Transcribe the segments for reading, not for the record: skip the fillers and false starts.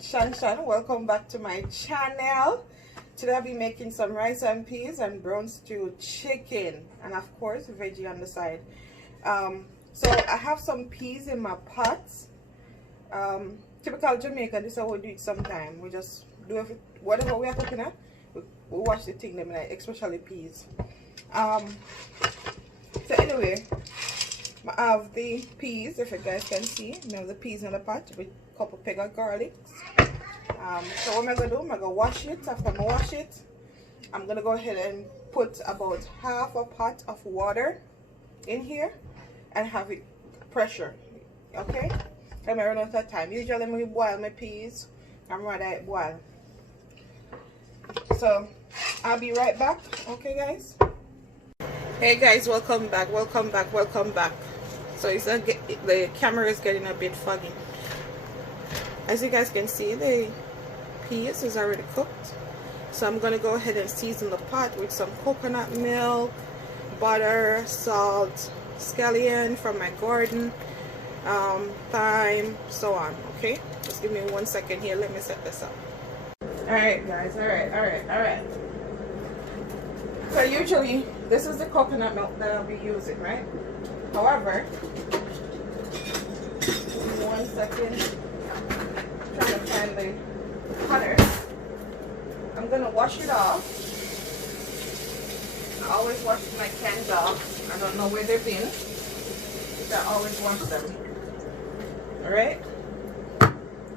it's Shan. Welcome back to my channel. Today I'll be making some rice and peas and brown stew chicken, and of course veggie on the side. So I have some peas in my pot. Typical Jamaican, this is how we do it sometime. We just do whatever we are cooking at, we wash the thing, like especially peas. So anyway, I have the peas, if you guys can see. I have the peas in the pot with a couple peg of garlic. So what I'm going to do, I'm going to wash it. After I wash it, I'm going to go ahead and put about half a pot of water in here and have it pressure. Okay? I'm run out of time. Usually when I boil my peas, I'm rather it boil. So I'll be right back. Okay guys? Hey guys, welcome back. So it's the camera is getting a bit foggy. As you guys can see, the peas is already cooked. So I'm going to go ahead and season the pot with some coconut milk, butter, salt, scallion from my garden, thyme, so on. Okay, just give me 1 second here. Let me set this up. Alright guys, alright. So usually this is the coconut milk that I'll be using, right? However, give me 1 second. I'm trying to find the cutter. I'm gonna wash it off. I always wash my cans off. I don't know where they've been. I always wash them. Alright.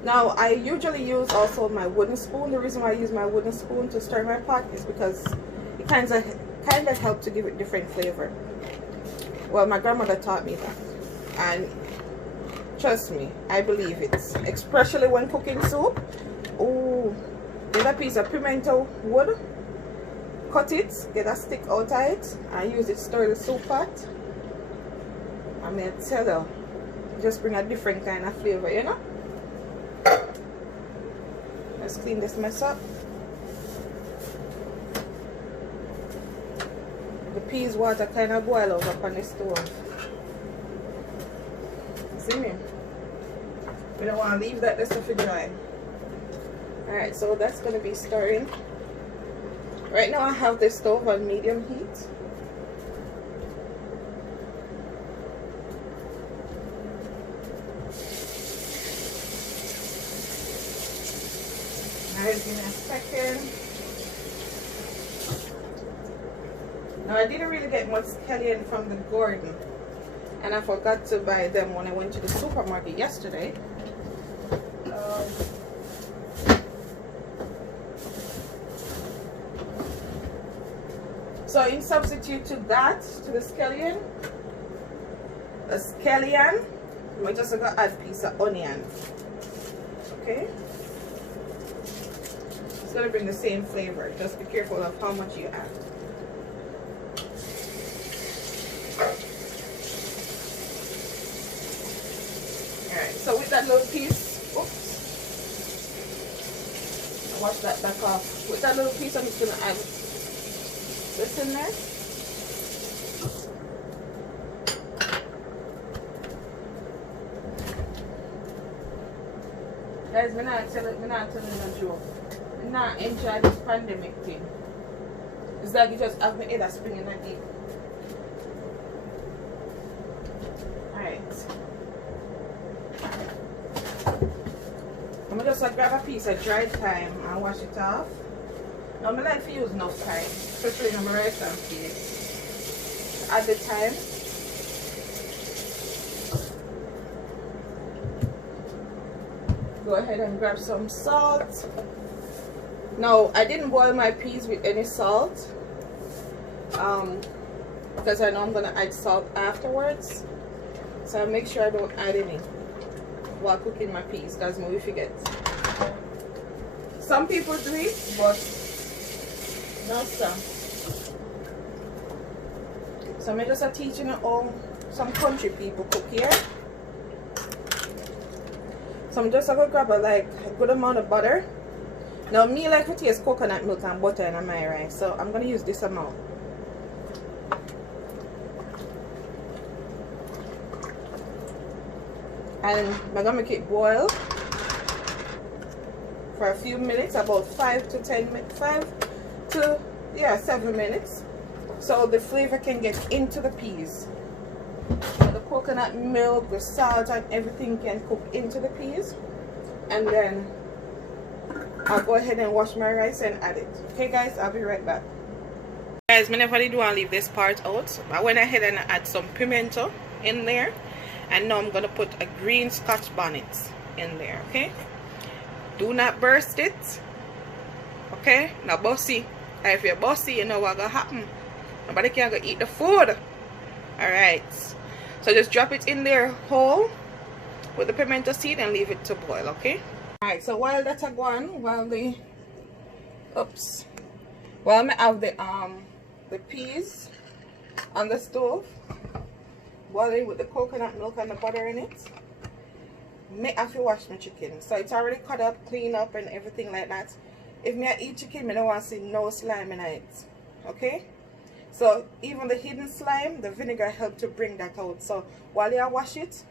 Now I usually use also my wooden spoon. The reason why I use my wooden spoon to stir my pot is because it kind of helps to give it different flavor. Well, my grandmother taught me that, and trust me, I believe it. Especially when cooking soup. Oh, get a piece of pimento wood, cut it, get a stick out of it, and use it to stir the soup pot. I mean, tell you, just bring a different kind of flavor, you know. Let's clean this mess up. The peas water kind of boil out up on the stove. See me? We don't want to leave that stuff to dry. Alright, so that's going to be stirring. Right now I have the stove on medium heat. Alright, give me a second. Now I didn't really get much scallion from the garden, and I forgot to buy them when I went to the supermarket yesterday. So in substitute to that, to the scallion, I'm just gonna add a piece of onion. Okay, it's gonna bring the same flavor. Just be careful of how much you add. Alright, so with that little piece, oops, I'll wash that back off. With that little piece, I'm just gonna add this in there. Guys, I'm not telling the joke. I'm not enjoying this pandemic thing. It's like you just have my head a spinning at it. Alright. I'm just gonna grab a piece of dried thyme and wash it off. Now I like to use enough thyme, especially in my rice and peas. Add the thyme. Go ahead and grab some salt. Now I didn't boil my peas with any salt because I know I'm gonna add salt afterwards. So I make sure I don't add any while cooking my peas, because maybe forget. Some people do it, but not some. So I'm just teaching all some country people cook here. So I'm just gonna grab a good amount of butter. Now me like to taste coconut milk and butter in my rice, so I'm gonna use this amount. And I'm gonna make it boil. for a few minutes, about 5 to 10 minutes, 5 to 7 minutes, so the flavor can get into the peas. So the coconut milk, the salt, and everything can cook into the peas. And then I'll go ahead and wash my rice and add it. Okay guys, I'll be right back. Guys, I never did want to leave this part out. I went ahead and add some pimento in there, and now I'm going to put a green Scotch bonnet in there. Okay, do not burst it. Okay, now bossy, if you're bossy, you know what's going to happen. Nobody can go eat the food. Alright, so just drop it in there whole with the pimento seed and leave it to boil. Okay. Alright, so while that's going, while I have the peas on the stove boiling with the coconut milk and the butter in it, I have to wash my chicken. So it's already cut up, clean up and everything like that. If I eat chicken, I don't want to see no slime in it. Okay, so even the hidden slime, the vinegar helped to bring that out. So while you wash it,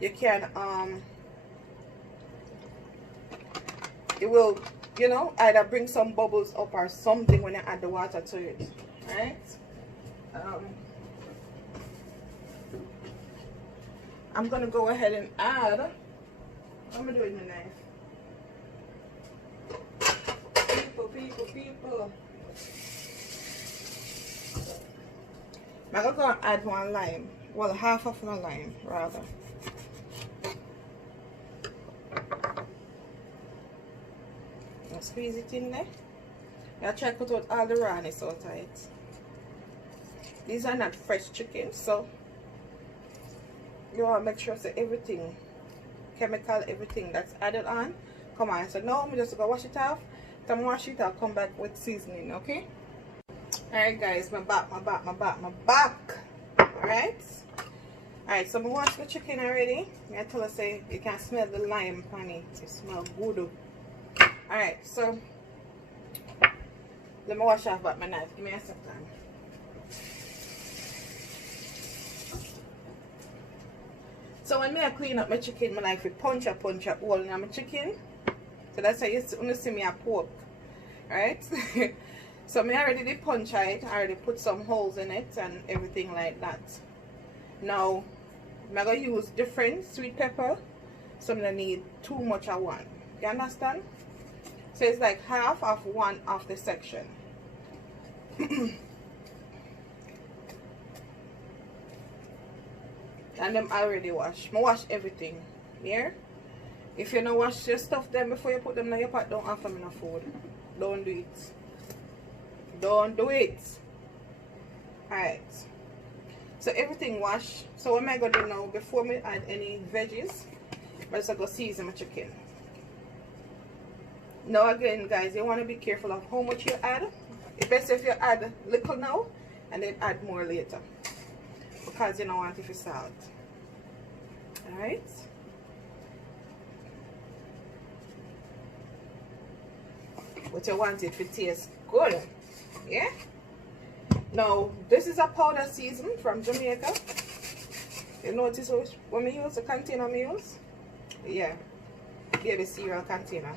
you can it will, you know, either bring some bubbles up or something when you add the water to it. Right? I'm gonna go ahead and add. I'm gonna do it with my knife. People. I'm gonna go and add one lime. Well, half of the lime rather. Squeeze it in there. I try to put out all the rawness out of it. These are not fresh chicken, so you want to make sure that everything, chemical, everything that's added on, come on. So now I'm just going to wash it off. Then wash it, I'll come back with seasoning, okay? Alright guys, my back. Alright? Alright, so I'm wash the chicken already. I tell her, say, you can smell the lime on it. It smells good. Alright, so let me wash off my knife. Give me a second. So when I clean up my chicken, my knife will punch a hole in my chicken. So that's how you see me a pork. Alright? So I already did punch it. I already put some holes in it and everything like that. Now I'm going to use different sweet pepper. So I'm going to need too much of one. You understand? So it's like half of one of the section. And them already wash. I wash everything. Yeah? If you don't wash your stuff then before you put them in your pot, don't offer me no food. Don't do it. Don't do it. Alright. So everything wash. So what am I going to do now? Before me add any veggies, I'm just going to season my chicken. Now again guys, you want to be careful of how much you add. It's best if you add little now and then add more later, because you don't want it for salt. Alright, but you want it to taste good. Yeah. Now this is a powder season from Jamaica. You notice when we use the container we use? Yeah, baby cereal container.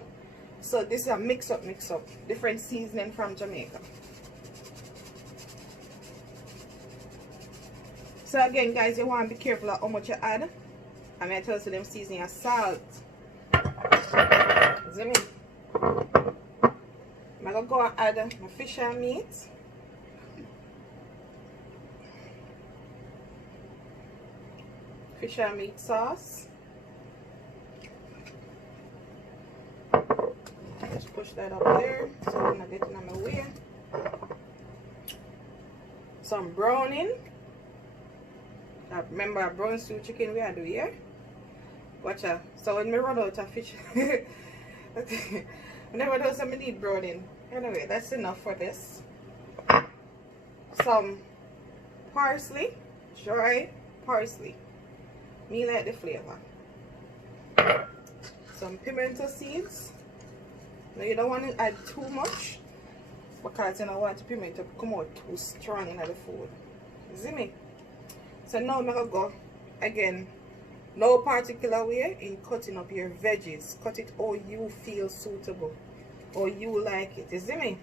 So this is a mix up, different seasoning from Jamaica. So again guys, you want to be careful of how much you add. I mean, I tell you them seasoning your salt. See me? I'm going to go and add my fish and meat. Fish and meat sauce. Just push that up there so I'm not getting on my way. Some browning. Remember a brown stew chicken we had do here. Watch out. So when we run out of fish, okay. Whenever do something need browning. Anyway, that's enough for this. Some parsley, dry parsley. Me like the flavor. Some pimento seeds. Now you don't want to add too much because you don't want the pimento to come out too strong in the food. See me? So now I'm going to go again No particular way in cutting up your veggies. Cut it how you feel suitable, or you like it. You see me?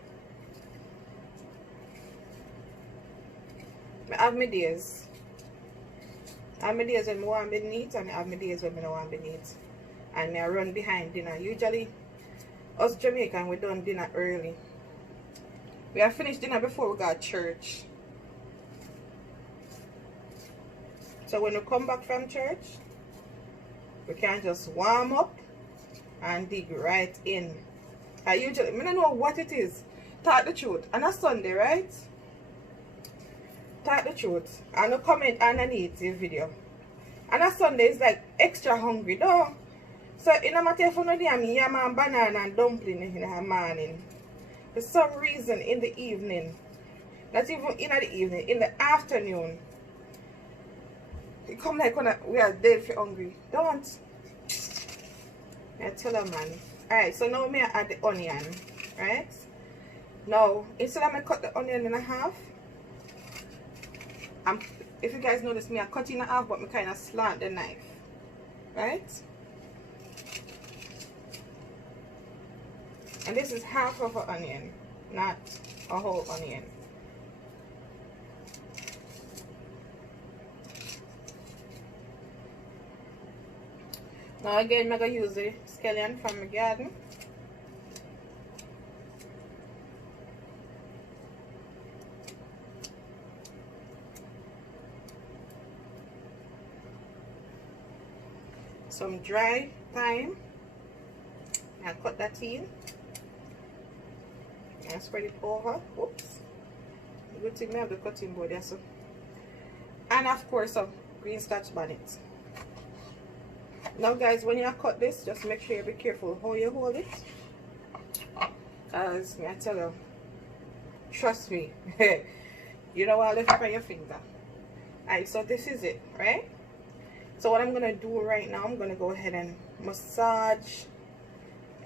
I have my days. I have my days when I want to be neat, and I have my days when I don't want to be neat. And I run behind dinner. Usually, us Jamaican, we done dinner early. We have finished dinner before we got church. So when we come back from church, we can just warm up and dig right in. I don't know what it is. Talk the truth. On a Sunday, right? Talk the truth. And no comment underneath the video. On a Sunday, it's like extra hungry, though. So, in a matter of no day, I'm yam and banana and dumpling in the morning. For some reason, in the evening, not even in the evening, in the afternoon, it come like when we are dead for hungry. Don't. I tell her, man. Alright, so now I add the onion. Right? Now, instead of me cut the onion in half, if you guys notice me, I cut in half, but I kind of slant the knife. Right? And this is half of an onion, not a whole onion. Now again, I'm going to use the scallion from my garden. Some dry thyme. I cut that in. And spread it over. Oops. Good thing I have the cutting board there, so. And of course some green starch bonnet. Now guys, when you cut this, just make sure you be careful how you hold it. Because I tell you, trust me, you don't want to lift on your finger. Alright, so this is it, right? So what I'm gonna do right now, I'm gonna go ahead and massage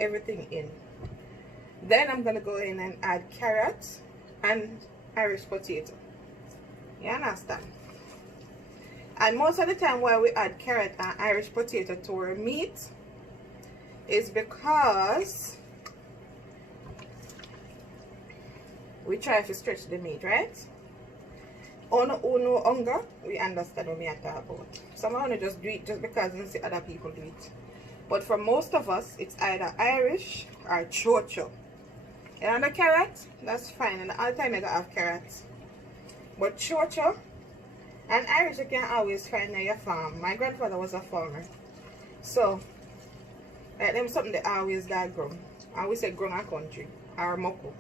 everything in. Then I'm gonna go in and add carrots and Irish potato. You understand? And most of the time why we add carrot and Irish potato to our meat is because we try to stretch the meat, right? On no hunger, we understand what we are talking about. Some want to just do it just because we see other people do it. But for most of us, it's either Irish or chocho. And the carrot, that's fine. And all the time I gotta have carrots. But chocho and Irish you can always find at your farm. My grandfather was a farmer. So, them something they always got grown. I always say grown a country or moko.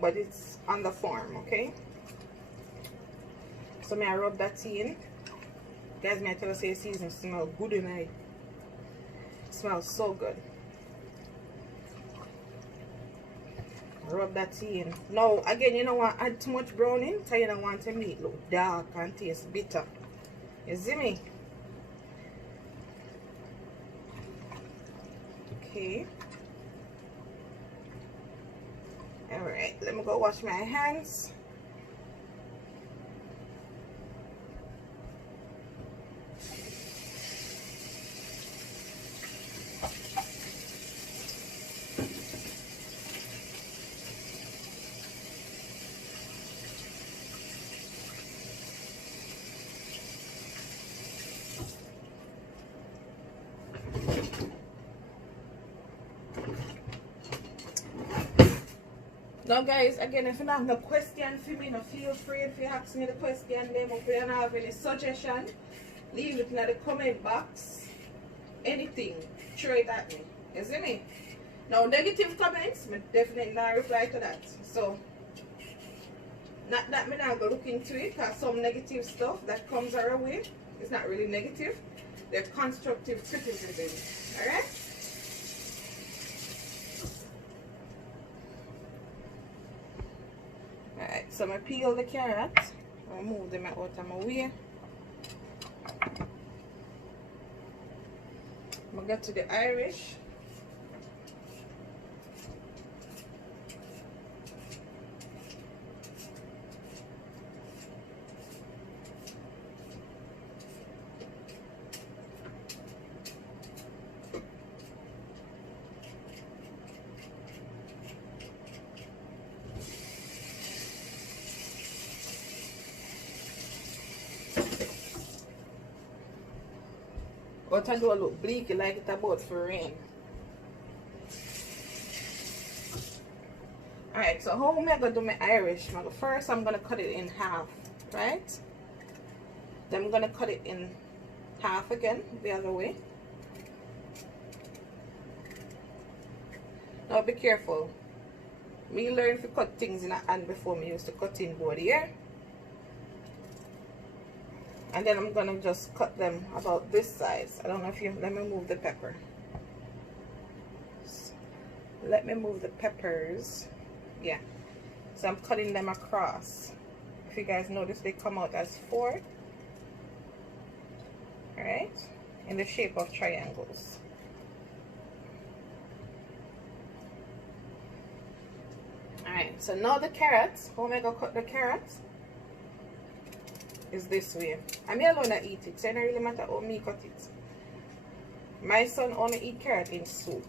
But it's on the farm, okay? So I rub that in. Guys, may I tell you, say season smell good in it. Smells so good. Rub that in. Now again, you don't want to add too much browning, so you don't want the meat look dark and taste bitter. You see me? Okay. Alright, let me go wash my hands. Now guys, again, if you don't have no question for me, no feel free if you ask me the question, then if you don't have any suggestion, leave it in the comment box. Anything, throw it at me. You see me? Now negative comments, I definitely not reply to that. So not that me not go look into it, because some negative stuff that comes our way is not really negative. They're constructive criticism. Alright? Alright, so I peel the carrots, I move them out of my way. I get to the Irish. But I do look bleak like it about for rain. Alright, so how am I gonna do my Irish? First I'm gonna cut it in half, right? Then I'm gonna cut it in half again, the other way. Now be careful. Me learn to cut things in a hand before me used to cut in board here. And then I'm gonna just cut them about this size. I don't know if you, let me move the pepper. Let me move the peppers. Yeah. So I'm cutting them across. If you guys notice, they come out as 4. Alright? In the shape of triangles. Alright, so now the carrots, how am I gonna cut the carrots? Is this way. I'm alone to eat it, so it don't really matter how me cut it. My son only eat carrot in soup.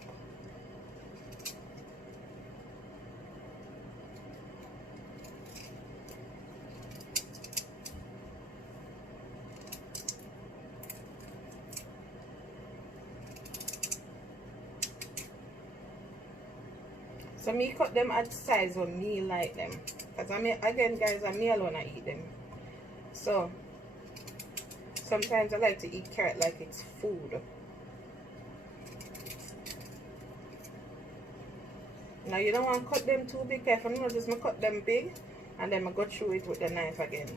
So me cut them at size when me like them. Because I mean, again guys, I'm me alone I eat them. So sometimes I like to eat carrot like it's food. Now you don't want to cut them too big. If I notice I cut them big and then I go through it with the knife again.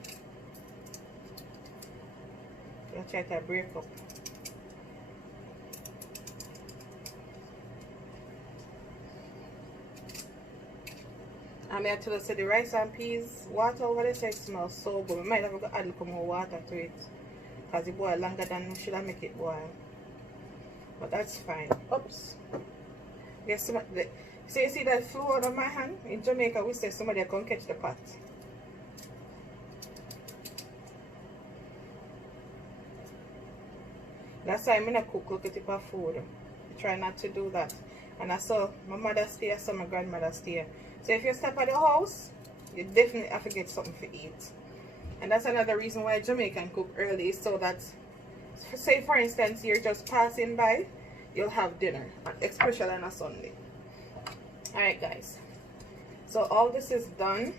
I'll try to break up. I may tell you, say the rice and peas water over there, say it smells so good. We might have to add a little more water to it because it boils longer than we should have make it boil. But that's fine. Oops. Yes, so you see that flew out of my hand? In Jamaica, we say somebody can catch the pot. That's why I'm not cook little tip of food. I try not to do that. And I saw my mother stay, I saw my grandmother stay. So if you stop at the house, you definitely have to get something to eat. And that's another reason why Jamaican cook early, so that, say for instance, you're just passing by, you'll have dinner, especially on a Sunday. Alright guys, so all this is done.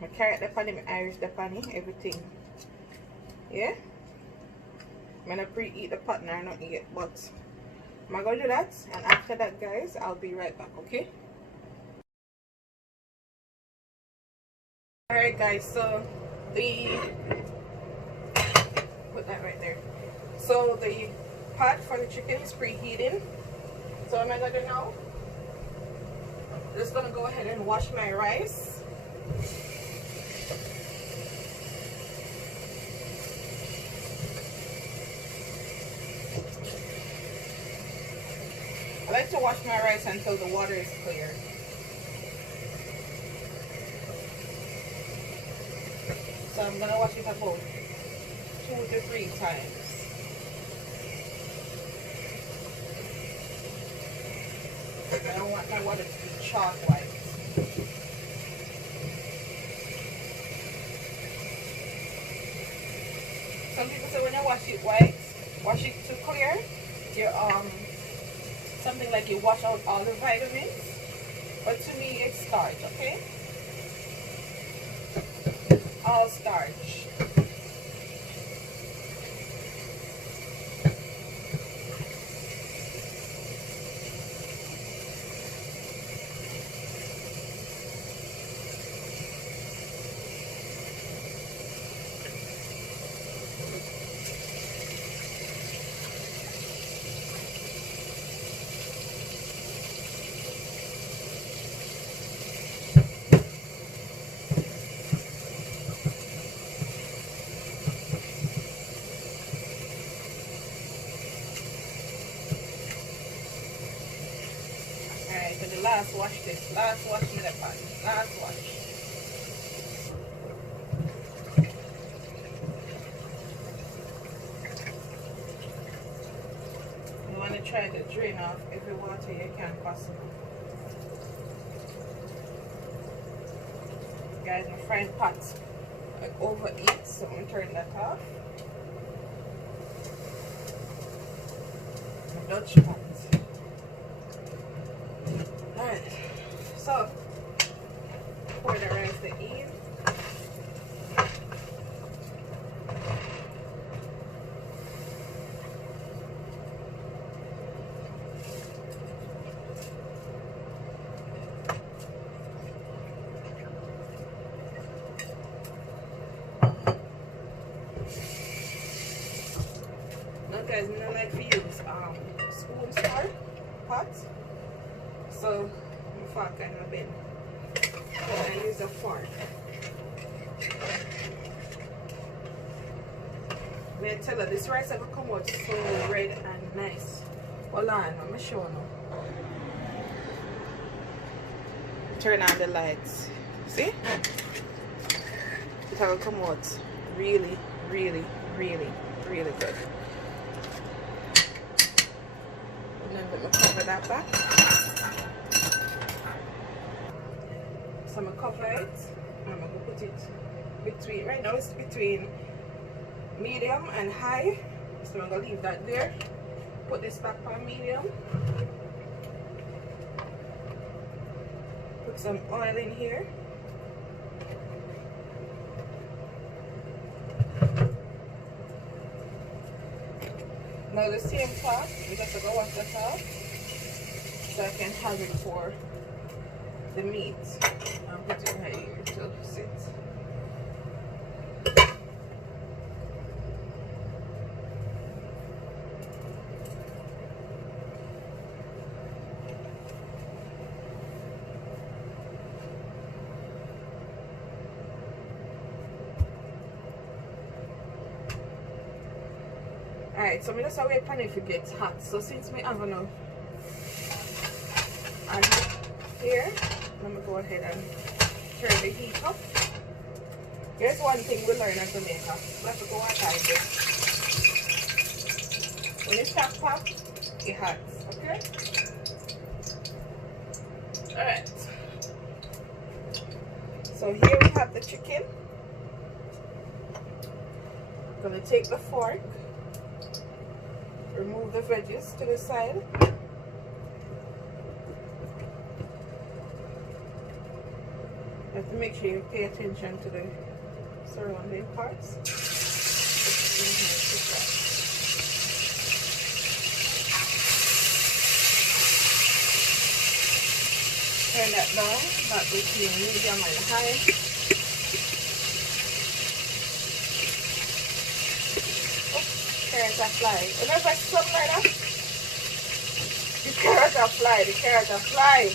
My carrot the pani, my Irish the pani, everything. Yeah? I'm gonna preheat the pot now, not yet, but I'm gonna do that, and after that guys, I'll be right back, okay? Alright guys, so put that right there. So the pot for the chicken is preheating. So what am I gonna do now? I'm just gonna go ahead and wash my rice. I like to wash my rice until the water is clear. So I'm gonna wash it about 2 to 3 times. I don't want my water to be chalk white. Some people say when you wash it white, wash it to clear, you something like you wash out all the vitamins. But to me it's starch, okay? All starch. So the last wash this. Last wash in the pot. Last wash. You want to try to drain off every water you can possible. Guys, my frying pot like overeat, so I'm gonna turn that off. Dutch pot. Alright, so pour the rice in. Now guys, I don't like to use spoons for pots, so my fork kind of bend. So I use a fork. May I tell you, this rice will come out so red and nice. Hold on, I'm going to show you. Turn on the lights. See? It will come out really, really, really, really good. And then I'm going to cover that back. So I'm going to cover it. And I'm going to put it between, right now it's between medium and high. So I'm going to leave that there. Put this back on medium. Put some oil in here. Now the same pot, we have to go wash that off so I can have it for the meat. I'll put it right here to sit. Alright, so I'm just wait for it to get hot. So since my oven now on here, I'm going to go ahead and turn the heat up. Here's one thing we learn as Jamaica. We have to go outside there. When it starts hot, it hot. Okay? Alright. So here we have the chicken. I'm going to take the fork. Remove the veggies to the side. You have to make sure you pay attention to the surrounding parts. Turn that down, that between medium and high. Carrots are fly. Whenever I slap like that, the carrots are fly, the carrots are fly.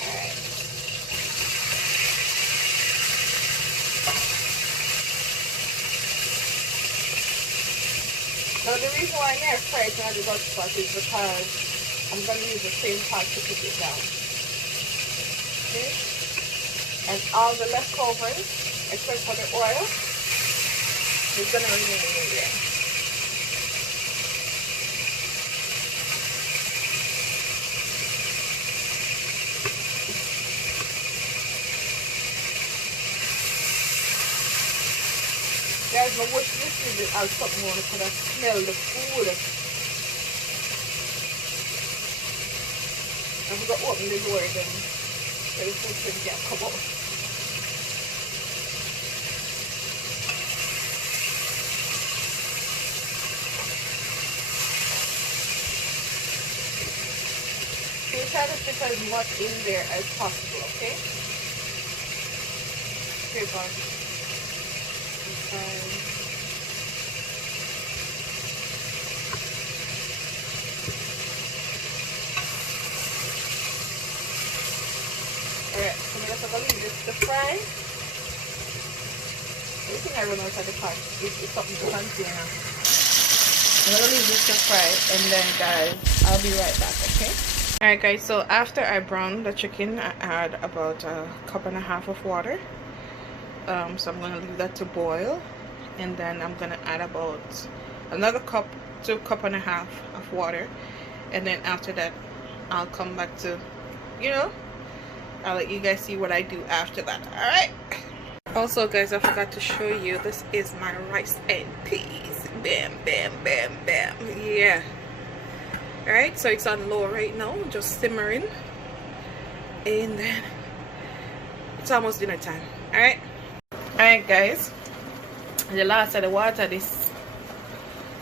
Alright. Now the reason why I fry it on the Dutch pot is because I'm going to use the same pot to cook it down. Okay? And all the leftovers, except for the oil, it's gonna remain in there. Guys, my watch this is I'll stop more because I smell the food. I'm gonna open the door then the food can come out. Try to put as much in there as possible, okay? Okay, guys. Alright, so I'm just going to leave this to fry. Everything I run outside the pot is something to contain. I'm going to leave this to fry and then guys, I'll be right back, okay? Alright guys, so after I browned the chicken, I add about a cup and a half of water. So I'm going to leave that to boil. And then I'm going to add about another cup to a cup and a half of water. And then after that, I'll come back to, you know, I'll let you guys see what I do after that. Alright? Also guys, I forgot to show you, this is my rice and peas bam, bam, bam, bam. Yeah. Alright, so it's on low right now, just simmering. And then it's almost dinner time. Alright. Alright guys. The last of the water, this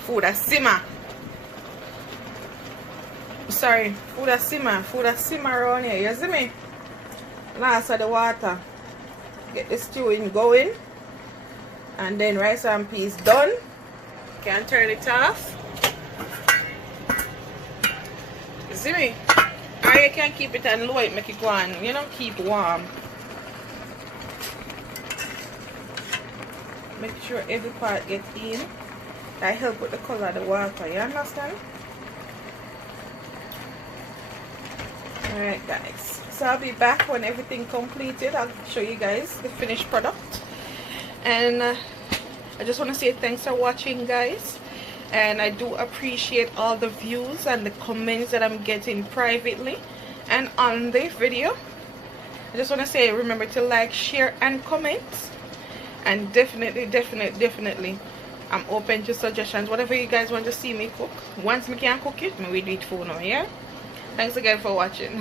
food a simmer. Sorry, food a simmer around here. You see me? Last of the water. Get the stewing going. And then rice and peas done. Can turn it off. You see me? Or you can keep it on low, it make it go on, you know, keep warm. Make sure every part gets in. That help with the color of the water, you understand? Alright guys, so I'll be back when everything completed. I'll show you guys the finished product. And I just want to say thanks for watching guys, and I do appreciate all the views and the comments that I'm getting privately and on the video. I just want to say remember to like, share and comment, and definitely I'm open to suggestions. Whatever you guys want to see me cook, once me can cook it, me we do it for now. Yeah, thanks again for watching.